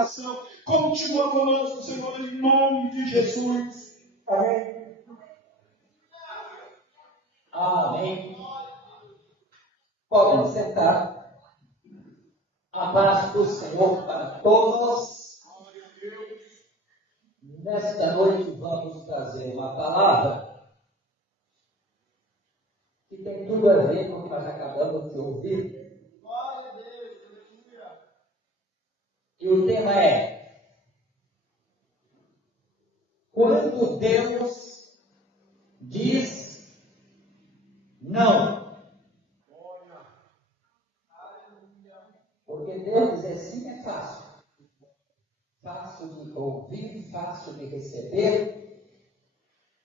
coração. Continua conosco, Senhor, em nome de Jesus. Amém. Amém. Podem sentar. A paz do Senhor para todos. Nesta noite vamos trazer uma palavra que tem tudo a ver com o que nós acabamos de ouvir. E o tema é: quando Deus diz não. Porque Deus dizer sim é fácil. Fácil de ouvir, fácil de receber.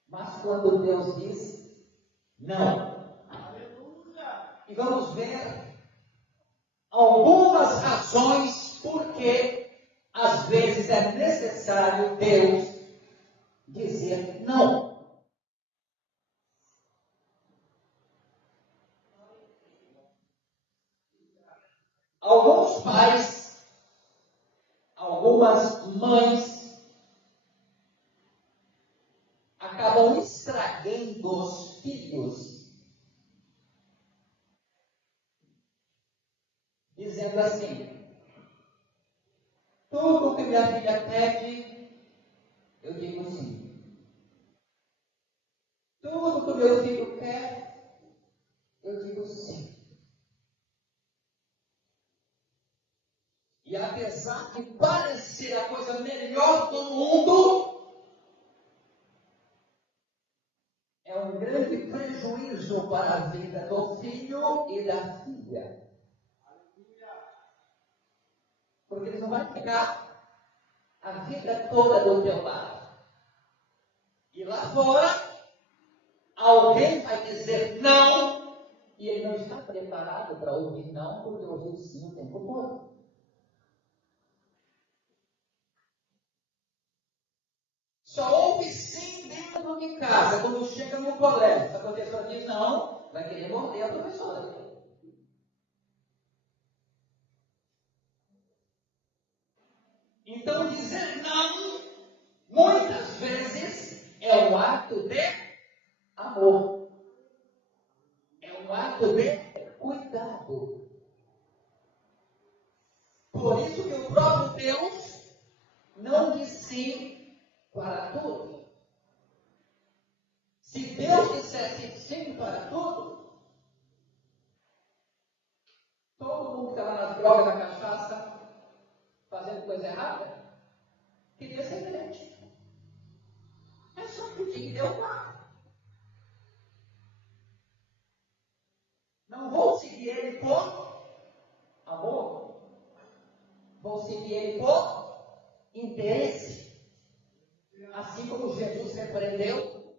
Mas quando Deus diz não. E vamos ver algumas razões por que às vezes é necessário Deus dizer não. Alguns pais, algumas mães acabam estragando os filhos, dizendo assim: tudo que minha filha pede, eu digo sim. Tudo que meu filho quer, eu digo sim. E apesar de parecer a coisa melhor do mundo, é um grande prejuízo para a vida do filho e da filha. Porque eles não vão ficar a vida toda do teu lado. E lá fora, alguém vai dizer não, e ele não está preparado para ouvir não, porque ouviu sim o tempo todo. Só ouve sim dentro de casa. Quando chega no colégio, a professora diz não, vai querer morder a professora. Então, dizer não, muitas vezes, é um ato de amor. É um ato de cuidado. Por isso que o próprio Deus não diz sim para tudo. Se Deus dissesse sim para tudo, todo mundo que estava nas drogas, na cachaça, fazendo coisa errada, queria ser crente. É só pedir e Deus dá. Não vou seguir ele por amor. Vou seguir ele por interesse. Assim como Jesus repreendeu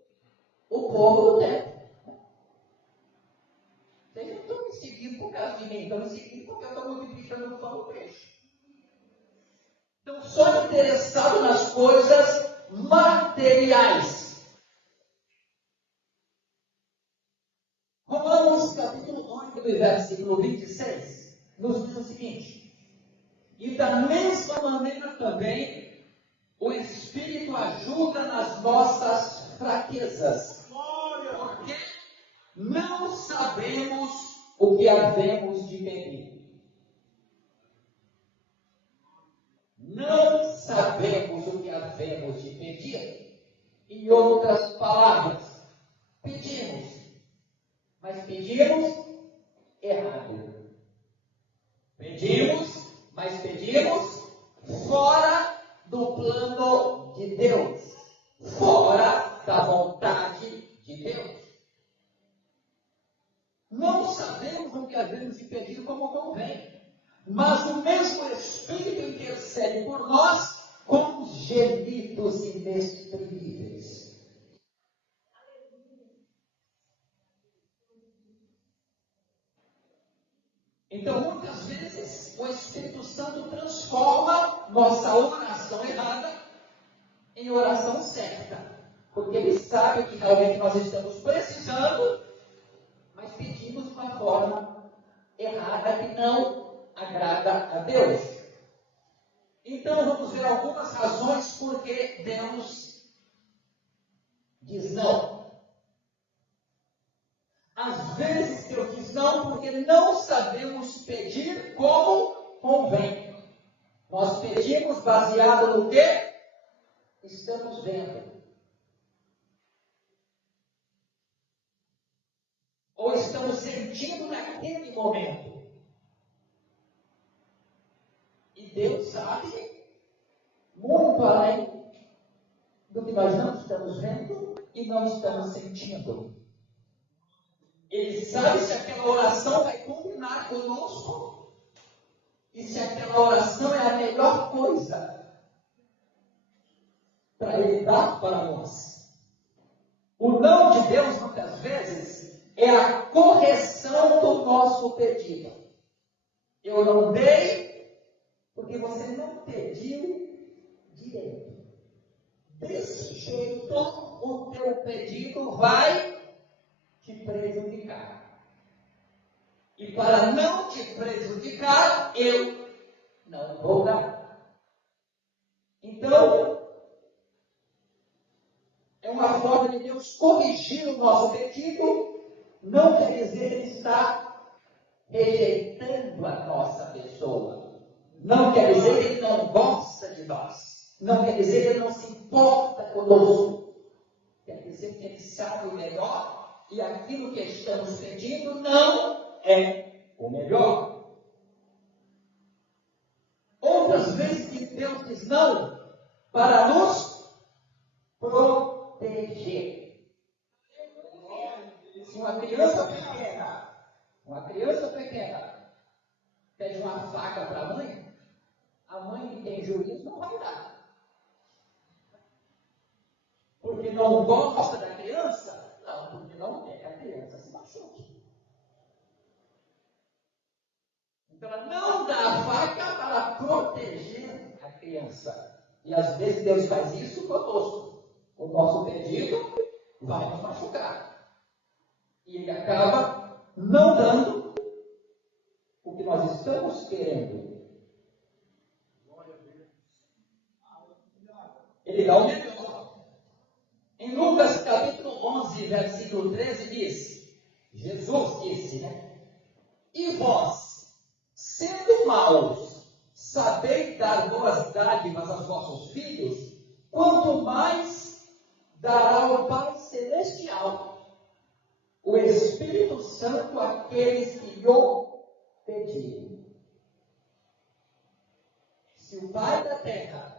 o povo do tempo. Vocês não estão me seguindo por causa de mim, estão me seguindo porque eu estou multiplicando o pão do peixe. Estão só interessados nas coisas materiais. Romanos capítulo 8, versículo 26, nos diz o seguinte: e da mesma maneira também, o Espírito ajuda nas nossas fraquezas, porque não sabemos o que havemos de pedir. Não sabemos o que havemos de pedir. Em outras palavras, pedimos, mas pedimos errado. Pedimos, mas pedimos fora do plano de Deus, fora da vontade de Deus. Não sabemos o que havemos de pedir como convém, mas o mesmo Espírito intercede por nós com gemidos inexprimíveis. Então, muitas vezes, o Espírito Santo transforma nossa oração errada em oração certa. Porque Ele sabe que realmente nós estamos precisando, mas pedimos de uma forma errada que não agrada a Deus. Então vamos ver algumas razões por que Deus diz não. Às vezes Deus diz não porque não sabemos pedir como convém. Nós pedimos baseado no que estamos vendo. Ou estamos sentindo naquele momento. E Deus sabe muito além do que nós não estamos vendo e não estamos sentindo. Ele sabe se aquela oração vai combinar conosco e se aquela oração é a melhor coisa para Ele dar para nós. O não de Deus, muitas vezes, é a correção do nosso pedido. Eu não dei porque você não pediu direito. Desse jeito, o teu pedido vai te prejudicar. E para não te prejudicar, eu não vou dar. Então, é uma forma de Deus corrigir o nosso pedido, não quer dizer que Ele está rejeitando a nossa pessoa. Não quer dizer que Ele não gosta de nós. Não quer dizer que Ele não se importa conosco. Quer dizer que Ele sabe o melhor e aquilo que estamos pedindo não é o melhor. Outras vezes que Deus diz não para nos proteger. Se uma criança pequena pede uma faca para a mãe que tem juízo não vai dar. Porque não gosta da criança? Não, porque não quer que a criança se machuque. Então ela não dá a faca para proteger a criança. E às vezes Deus faz isso conosco. O nosso pedido vai nos machucar. E Ele acaba não dando o que nós estamos querendo. Ele dá o melhor. Em Lucas capítulo 11, versículo 13 diz, Jesus disse, e vós, sendo maus, sabeis dar boas dádivas aos vossos filhos, quanto mais dará o Pai Celestial, o Espírito Santo àqueles que lhe pedirem. Se o Pai da terra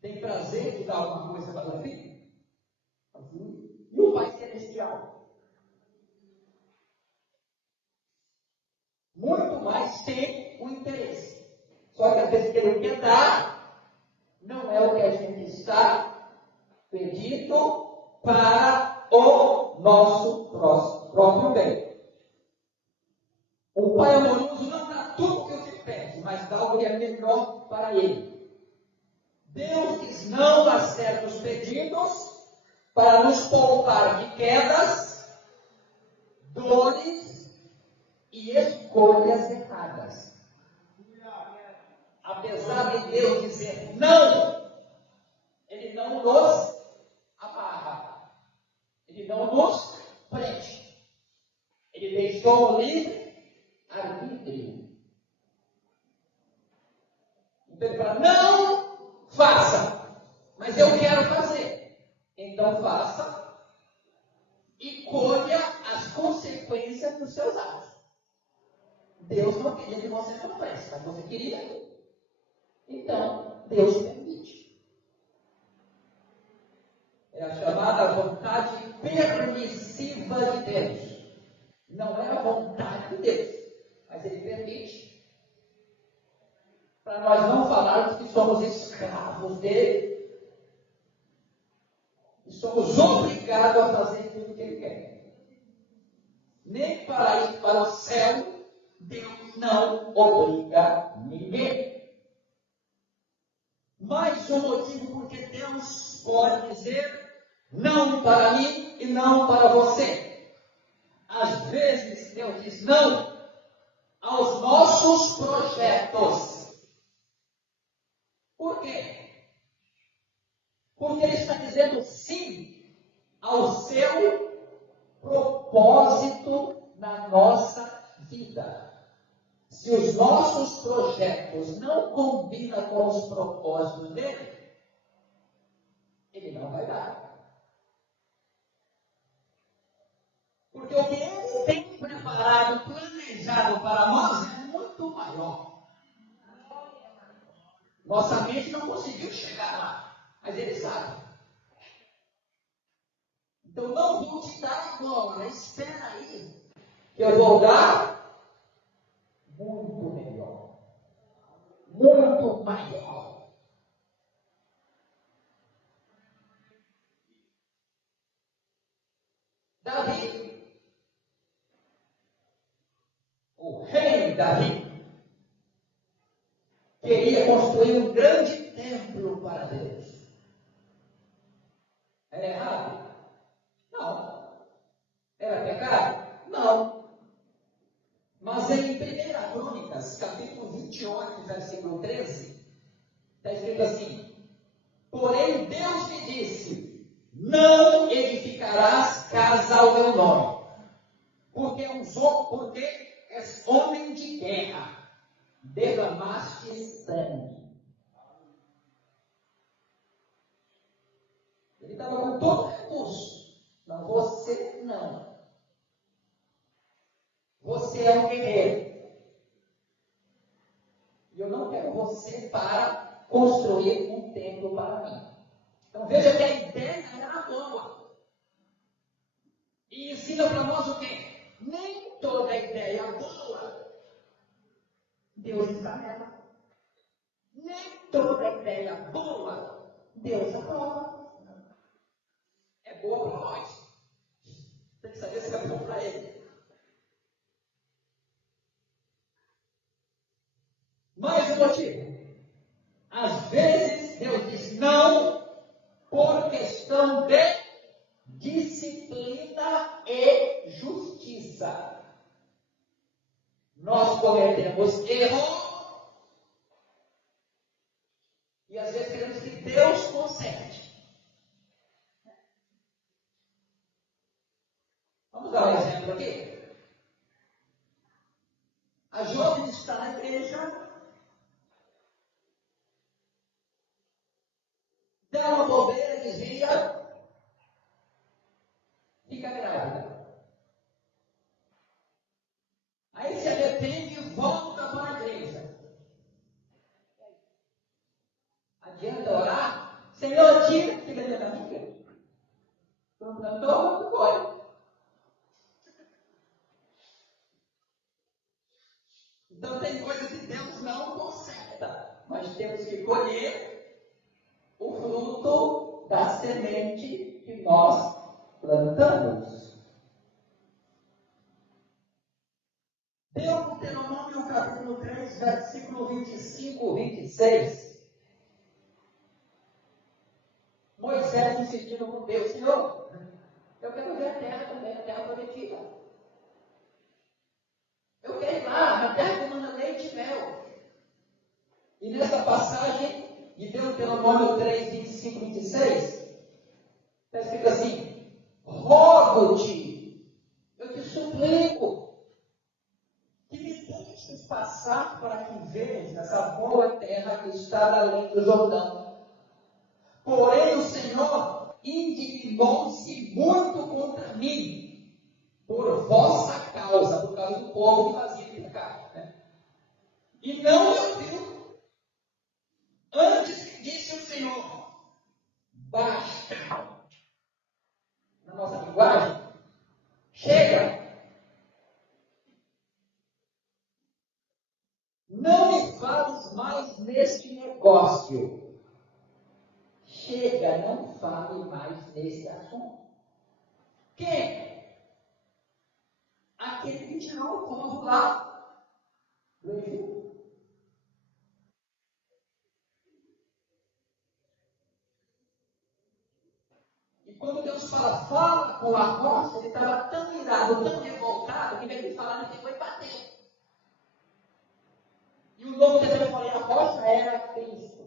tem prazer de dar alguma coisa para o filho, e o Pai Celestial muito mais tem o interesse. Só que às vezes que Ele quer dar não é o que a gente está pedindo para o nosso próprio bem. O Pai amoroso não dá tudo o que eu te peço, mas dá o que é melhor para Ele. Deus diz não a certos pedidos para nos poupar de quedas, dores e escolhas erradas. Apesar de Deus dizer não, Ele não nos amarra. Ele não nos prende. Ele deixou o livre arbítrio. Então, para não faça, mas eu quero fazer. Então faça e colha as consequências dos seus atos. Deus não queria que você não fizesse, mas você queria. Então, Deus permite. É a chamada vontade permissiva de Deus. Não é a vontade de Deus, mas Ele permite. Para nós não falarmos que somos escravos dele. E somos obrigados a fazer tudo o que Ele quer. Nem para ir para o céu, Deus não obriga ninguém. Mais um motivo porque Deus pode dizer não para mim e não para você. Às vezes Deus diz não aos nossos projetos. por quê? Porque ele está dizendo sim ao seu propósito na nossa vida. Se os nossos projetos não combinam com os propósitos dele, ele não vai dar. Porque o que ele tem preparado, planejado para nós é muito maior. Nossa mente não conseguiu chegar lá, mas ele sabe. Então não vou te dar agora, espera aí, que eu vou dar muito melhor, muito maior. Davi, o rei Davi, queria construir um grande templo para Deus. Era errado? Não. Era pecado? Não. Mas em 1 Crônicas, capítulo 28, versículo 13, está escrito assim: porém Deus me disse, não edificarás casa ao meu nome, porque és homem de guerra, derramaste sangue. Ele estava com todo o recurso. Não, você não. Você é um guerreiro. E eu não quero você para construir um templo para mim. Então veja que a ideia era boa. E ensina para nós o quê? Nem toda ideia boa Deus está nela. Nem toda ideia boa Deus aprova. É boa para nós. Tem que saber se é bom para ele. Mais um motivo. Às vezes Deus diz não por questão de disciplina e justiça. Nós cometemos erro e às vezes queremos que Deus conserte. Vamos dar um exemplo aqui. A jovem está na igreja, dá uma bobeira e desvia, fica grávida. Aí se arrepende e volta para a igreja. Adianta orar? Senhor, tira a filha da minha amiga. Não plantou, não foi. Então tem coisas que Deus não conserta. Nós temos que colher o fruto da semente que nós plantamos. Deuteronômio capítulo 3, versículo 25, 26. Moisés insistindo com Deus: Senhor, eu quero ver a terra também, a terra prometida. Eu quero ir lá, na terra que manda leite e mel. E nessa passagem de Deuteronômio 3, 25, 26, está escrito assim: rogo-te, eu te suplico, que me deixes passar para que vejas essa boa terra que está além do Jordão. Porém o Senhor indignou-se muito contra mim, por vossa causa, por causa do povo que fazia pecado. Né? E não me ouviu. Antes disse o Senhor: basta. Na nossa linguagem, chega. Não me fales mais neste negócio. Chega, não fale mais nesse assunto. Quem? Aquele que tirou o povo lá do Egito. E quando Deus fala com a rocha, ele estava tão irado, tão revoltado, que em vez de falar, ele foi bater. E o Novo Testamento fala, a rocha era Cristo.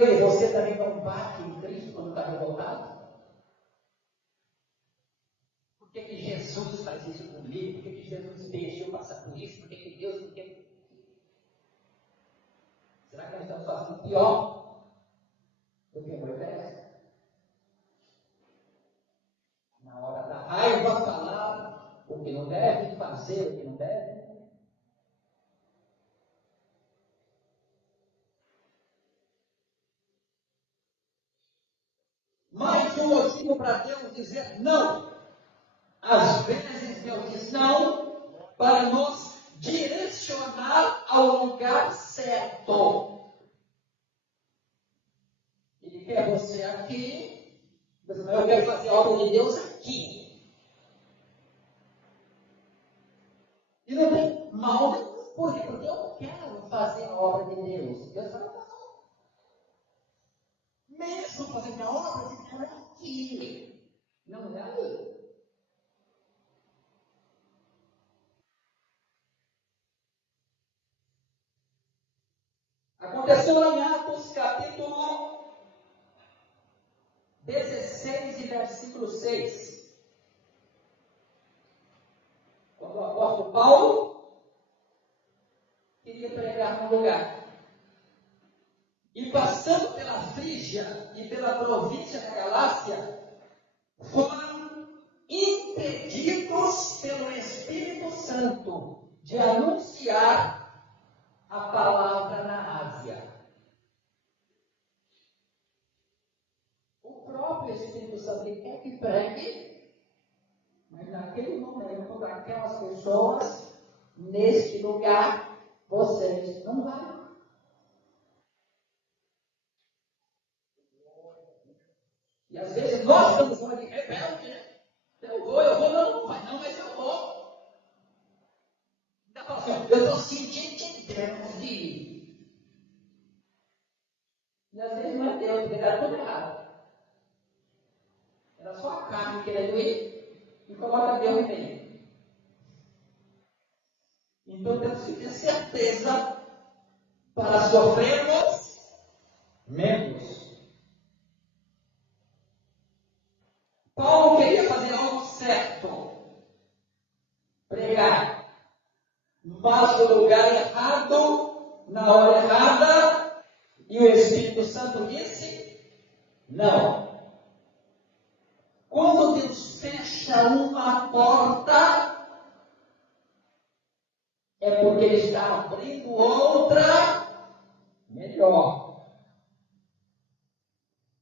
eu e você também não bate em Cristo quando está revoltado? Por que Jesus faz isso comigo? Por que Jesus deixa eu passar por isso? Por que Deus não quer? Será que nós estamos fazendo pior do que Moisés? Na hora da raiva, falar o que não deve, fazer o que não deve. Mais um motivo para Deus dizer não. Às vezes Deus diz não para nos direcionar ao lugar certo. Ele quer você aqui, mas eu quero fazer a obra de Deus aqui. E não tem mal. Por quê? Porque eu quero fazer a obra de Deus. Deus vai fazer. Mesmo fazendo a obra de Deus aqui. Não é ali. Aconteceu lá em Atos, capítulo 16 e versículo 6. Quando o apóstolo Paulo queria pregar num lugar. E passando pela Frígia e pela província da Galácia, foram impedidos pelo Espírito Santo de anunciar a palavra na Ásia. O próprio Espírito Santo quer que pregue, mas naquele momento, para aquelas pessoas, neste lugar, vocês não vão. E às vezes nós estamos uma de rebelde, né? Eu vou, não vai não, mas eu vou. Ainda fala assim, eu estou sentindo que Deus de. E às vezes não é Deus, porque era tudo errado. Era só a carne querendo ir e coloca Deus no meio. Então temos que ter certeza para sofrermos menos. Paulo queria fazer algo certo, pregar, mas no lugar errado, na hora errada, e o Espírito Santo disse: não. Quando Deus fecha uma porta, é porque Ele está abrindo outra melhor.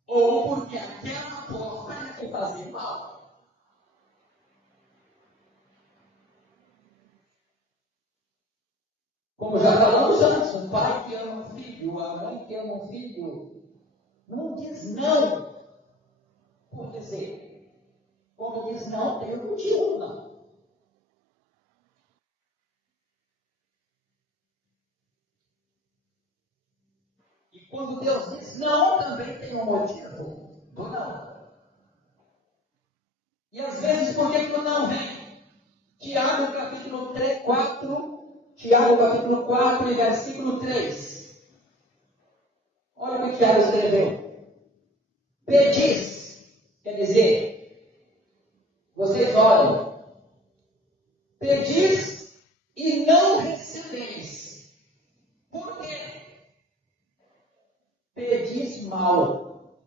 Ou porque aquela porta é fazer mal. Como já falamos antes, o pai que ama um filho, a mãe que ama um filho, não diz não por dizer. Quando diz não, tem um motivo, não. E quando Deus diz não, também tem um motivo do não. E às vezes, por que o não vem? Tiago capítulo 3, 4, Tiago capítulo 4 e versículo 3. Olha o que Tiago escreveu. Pedis, quer dizer, vocês olham, pedis e não recebeis. Por quê? Pedis mal,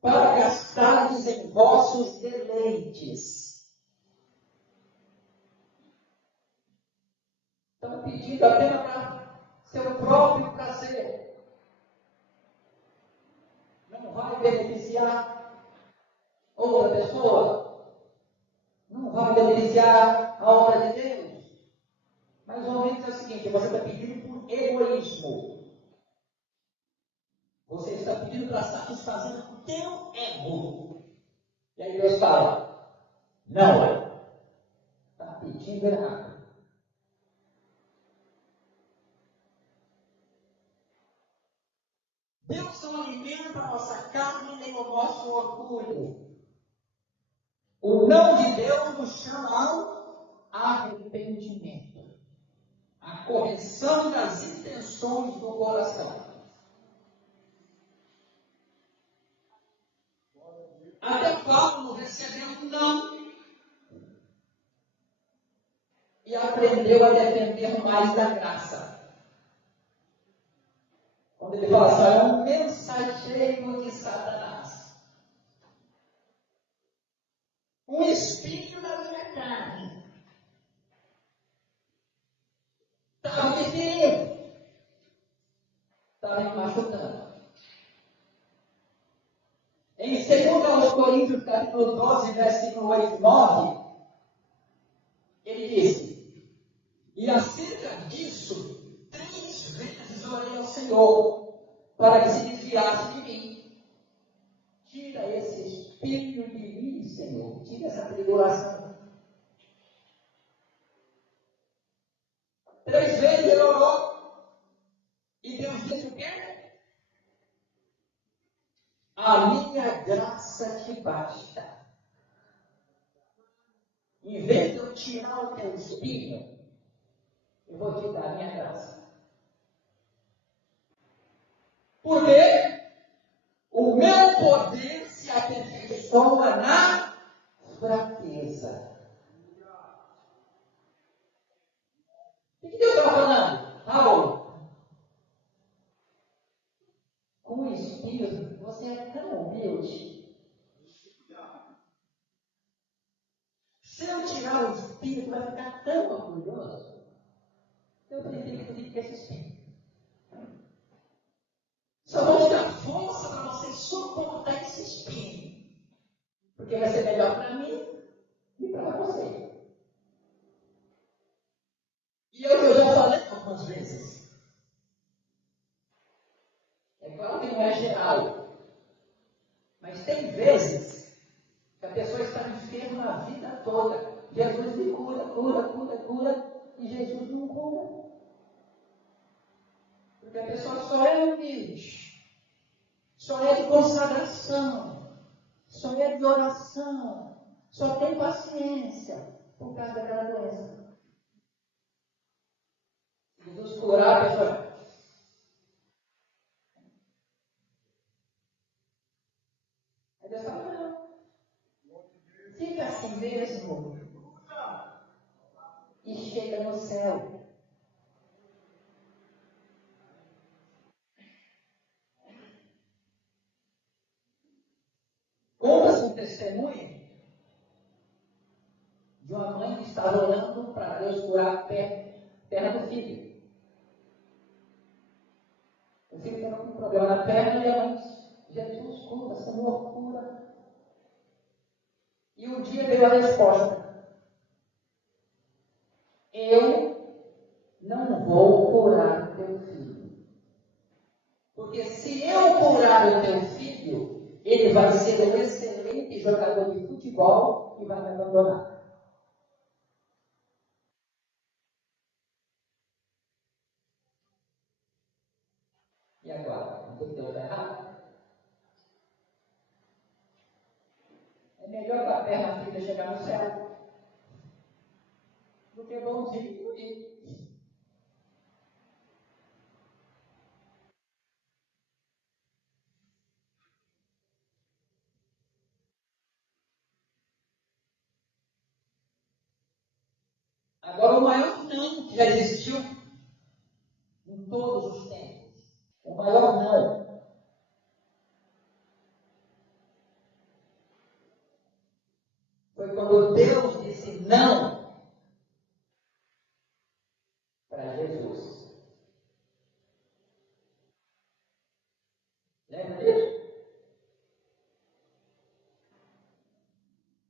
para gastardes em vossos deleites. Estão pedindo apenas para seu próprio prazer. Não vai beneficiar outra pessoa. Não vai beneficiar a obra de Deus. Mais ou menos é o seguinte, você está pedindo por egoísmo. Você está pedindo para satisfazer o teu ego. E aí Deus fala, não, está pedindo errado. Deus não alimenta a nossa carne nem o nosso orgulho. O não de Deus nos chama ao arrependimento. A correção das intenções do coração. e aprendeu a depender mais da graça. Quando ele fala assim, é um mensageiro de Satanás. Um espinho na minha carne. Estava me ferindo. Estava me machucando. Em 2 Coríntios, capítulo 12, versículo 8 e 9, ele disse, e acerca disso, 3 vezes orei ao Senhor, para que se desviasse de mim. Tira esse espírito de mim, Senhor. Tira essa tribulação. 3 vezes ele orou. E Deus disse o quê? A minha graça te basta. Em vez de eu tirar o teu espinho, eu vou te dar a minha graça. Porque o meu poder se aperfeiçoa na fraqueza. O que Deus está falando? Raul, com o espírito, você é tão humilde. Se eu tirar o espírito, vai ficar tão orgulhoso. Eu prefiro que fique esse espírito. Só vou te dar força para você suportar esse espinho. Porque vai ser melhor para mim e para você. E eu já falei algumas vezes. É claro que não é geral. Mas tem vezes que a pessoa está enferma a vida toda. Jesus me cura, e Jesus não cura. Porque a pessoa só é humilde, só é de consagração, só é de oração, só tem paciência por causa daquela doença. Jesus curar a pessoa. Aí Deus fala, não. Fica assim mesmo. E chega no céu. Conta-se um testemunho de uma mãe que estava orando para Deus curar a perna do filho. O filho estava com um problema na perna e a mãe disse, Jesus cura, Senhor cura. E um dia veio a resposta. Eu não vou curar o teu filho. Porque se eu curar o teu filho, ele vai ser um excelente jogador de futebol e vai me abandonar. E agora? Não tem Deus errado? É melhor que a perna filha chegar no céu do que bonzinho e agora, o maior não que já existiu em todos os tempos. O maior não. Foi quando Deus disse não para Jesus. Lembra disso?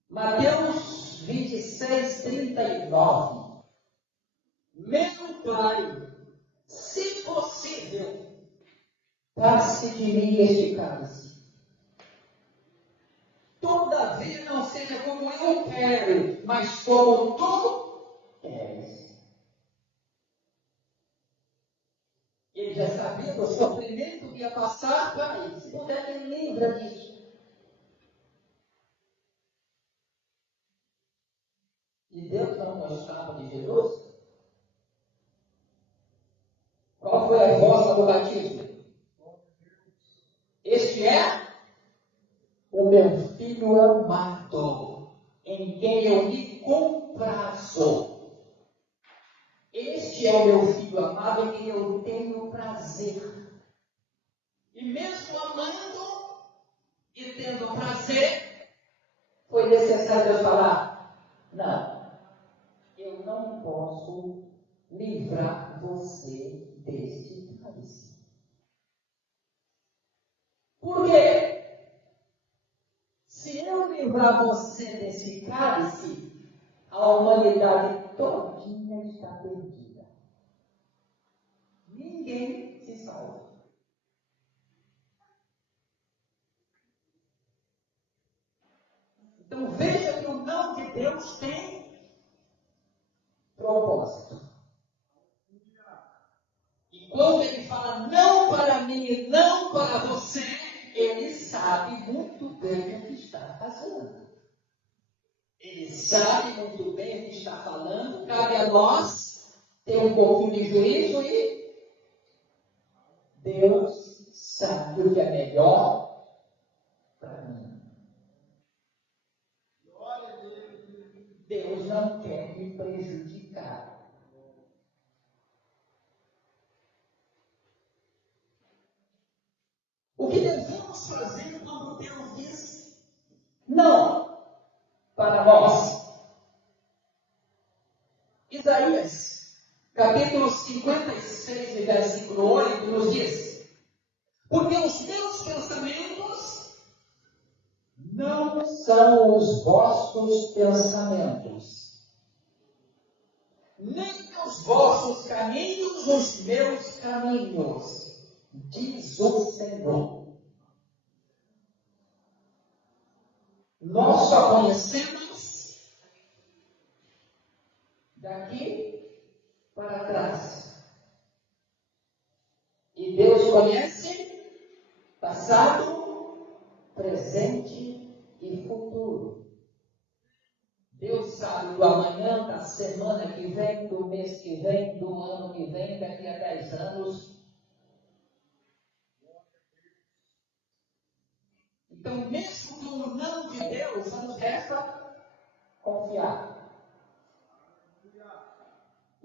Mateus 26, 39. Meu Pai, se possível, passe de mim este cálice. Todavia não seja como eu quero, mas como tu queres. Ele já sabia do sofrimento que ia passar para ele. Se puder, ele lembra disso. E Deus não gostava de Jesus? Qual foi a voz do batismo? Este é o meu filho amado, em quem eu me comprazo. Este é o meu filho amado em quem eu tenho prazer. E mesmo amando e tendo prazer, foi necessário Deus falar: não, eu não posso livrar você deste cálice. Por quê? Se eu livrar você desse cálice, a humanidade todinha está perdida. Ninguém se salva. Então veja que o não de Deus tem propósito. E quando ele fala não para mim e não para você, ele sabe muito bem o que está fazendo. Ele sabe muito bem o que está falando. Cabe a nós ter um pouquinho de juízo e Deus sabe o que é melhor para mim. Deus não quer me prejudicar. O que devemos fazer quando Deus diz não para nós? Isaías, capítulo 56, versículo 8, nos diz: porque os meus pensamentos não são os vossos pensamentos, nem os vossos caminhos os meus caminhos, diz o Senhor. Nós só conhecemos daqui para trás. E Deus conhece passado, presente e futuro. Deus sabe do amanhã, da semana que vem, do mês que vem, do ano que vem, daqui a 10 anos. Então, mesmo no não de Deus, nos resta confiar.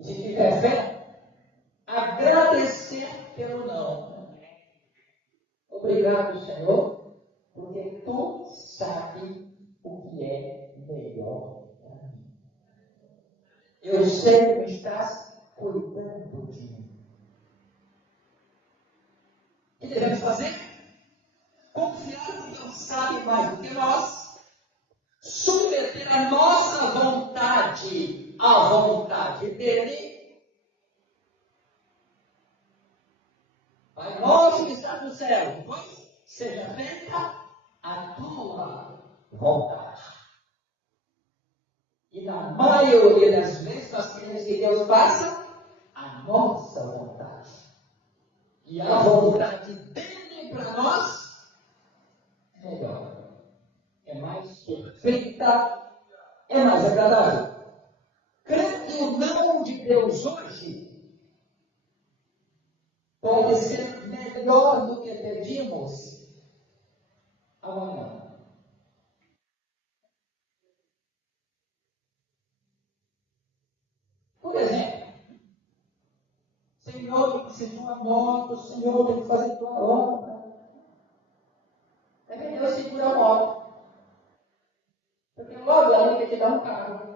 Se tiver fé, agradecer pelo não. Obrigado, Senhor, porque Tu sabe o que é melhor para mim. Eu sei que estás cuidando de mim. O que devemos fazer? Confiar que Deus sabe mais do que nós. Submeter a nossa vontade à vontade dEle. Pai nosso que está no céu, pois seja feita a tua vontade. E na maioria das vezes nós queremos que Deus faça a nossa vontade. E a vontade dele para nós é melhor. É mais perfeita, é mais agradável. Creio que o não de Deus hoje pode ser melhor do que pedimos amanhã. Por exemplo, Senhor, eu preciso de uma moto, Senhor, eu tenho que fazer tua obra. É melhor segurar a moto. Porque logo ela tem que te dar um carro.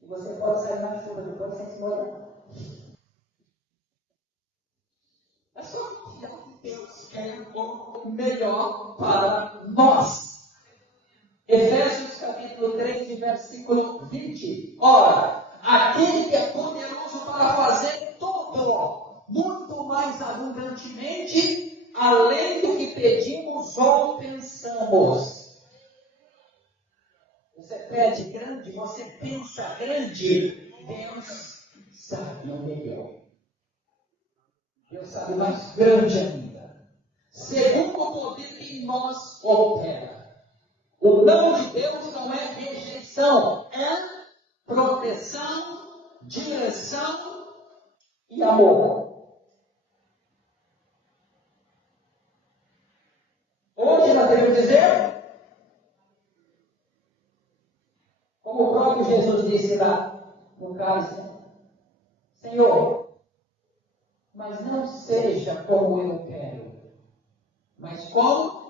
E você pode sair na chuva, depois sem se molhar. É só confiar que Deus quer um pouco melhor para nós. Efésios capítulo 3, versículo 20. Ora, aquele que é poderoso para fazer tudo, muito mais abundantemente, além do que pedimos ou pensamos. Você pede grande, você pensa grande, Deus sabe o melhor. Deus sabe mais grande ainda. Segundo o poder que em nós opera. O não de Deus não é rejeição, é proteção, direção e amor. Hoje nós devemos dizer, como o próprio como Jesus disse lá no cálice: Senhor, mas não seja como eu quero, mas como